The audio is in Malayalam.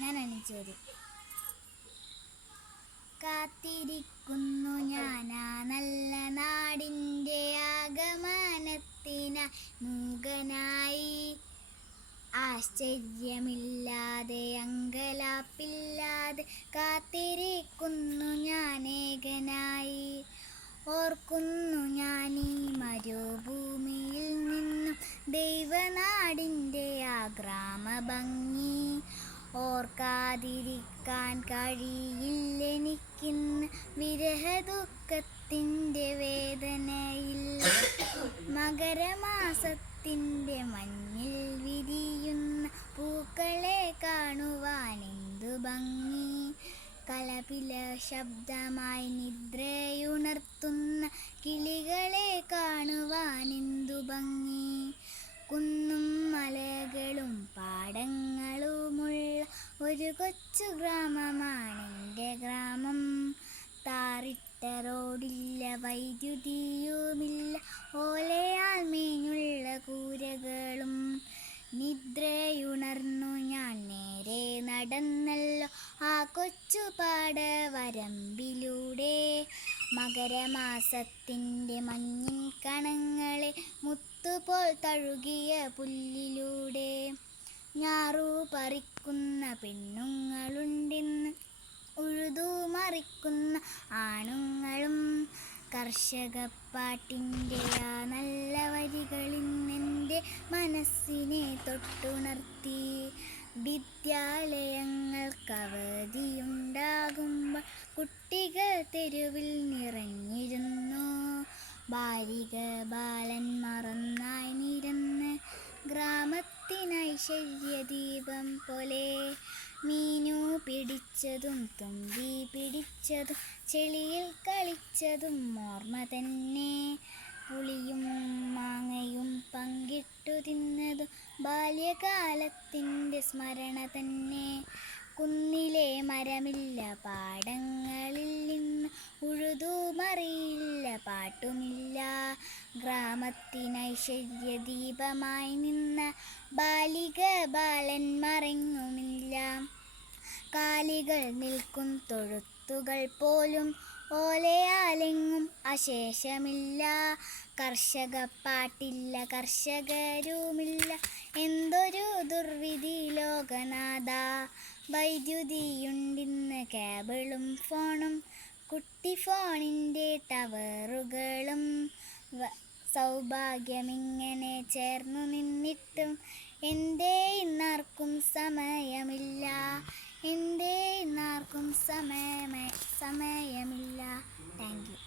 ഞാൻ അണിച്ചേരും കാത്തിരിക്കുന്നു ഞാനാ നല്ല നാടിന്റെ ആഗമനത്തിന മൂകനായി. ആശ്ചര്യമില്ലാതെ അങ്കലാപ്പില്ലാതെ കാത്തിരിക്കുന്നു ഞാനേകനായി. ഓർക്കുന്നു ഞാൻ ഈ മരുഭൂമിയിൽ നിന്നും ദൈവനാടിന്റെ ആ ഗ്രാമഭംഗി ഓർക്കാതിരിക്കാൻ കഴിയില്ലെനിക്കിന്ന് വിരഹദുഃഖത്തിന്റെ വേദനയിൽ മകരമാസത്തിന്റെ മഞ്ഞിൽ വിരിയുന്ന പൂക്കളെ കാണുവാൻ എന്തു ഭംഗി. കലപില ശബ്ദമായി നിദ്രയുണർത്തുന്ന കിളികളെ ഒരു കൊച്ചു ഗ്രാമമാണെന്റെ ഗ്രാമം. താറിട്ട റോഡില്ല വൈദ്യുതിയുമില്ല ഓലയാൽ മേഞ്ഞുള്ള കൂരകളും. നിദ്രയുണർന്നു ഞാൻ നേരെ നടന്നല്ലോ ആ കൊച്ചുപാട വരമ്പിലൂടെ മകരമാസത്തിന്റെ മഞ്ഞിൻ കണങ്ങളെ മുത്തുപോൽ തഴുകിയ പുല്ലിലൂടെ. പറിക്കുന്ന പെണ്ണുങ്ങളുണ്ടെന്ന് ഉഴുതു മറിക്കുന്ന ആണുങ്ങളും. കർഷകപ്പാട്ടിന്റെ ആ നല്ല വരികളിന്നെന്റെ മനസ്സിനെ തൊട്ടുണർത്തി. വിദ്യാലയങ്ങൾക്ക് അവധിയുണ്ടാകുമ്പോൾ കുട്ടികൾ തെരുവിൽ നിറഞ്ഞിരുന്നു. ബാലിക ബാലൻ മറന്നായി ഗ്രാമത്തിനൈശ്വര്യദീപം പോലെ മീനു പിടിച്ചതും തുമ്പി പിടിച്ചതും ചെളിയിൽ കളിച്ചതും ഓർമ്മ തന്നെ. പുളിയും മാങ്ങയും പങ്കിട്ടു തിന്നതും ബാല്യകാലത്തിന്റെ സ്മരണ തന്നെ. കുന്നിലെ മരമില്ല പാടങ്ങളിൽ പാട്ടുമില്ല. ഗ്രാമത്തിനൈശ്വര്യദീപമായി നിന്ന ബാലിക ബാലൻ മറങ്ങുമില്ല. കാലികൾ നിൽക്കും തൊഴുത്തുകൾ പോലും ഓലയാലെങ്ങും അശേഷമില്ല. കർഷക പാട്ടില്ല കർഷകരുമില്ല. എന്തൊരു ദുർവിധി ലോകനാഥ. വൈദ്യുതിയുണ്ടിന്ന് കേബിളും ഫോണും കുട്ടി ഫോണിന്റെ ടവറുകളും സൗഭാഗ്യമിങ്ങനെ ചേർന്നു നിന്നിട്ടും എന്തേ ഇന്നാർക്കും സമയമില്ല എന്തേ ഇന്നാർക്കും സമയമേ സമയമില്ല. Thank you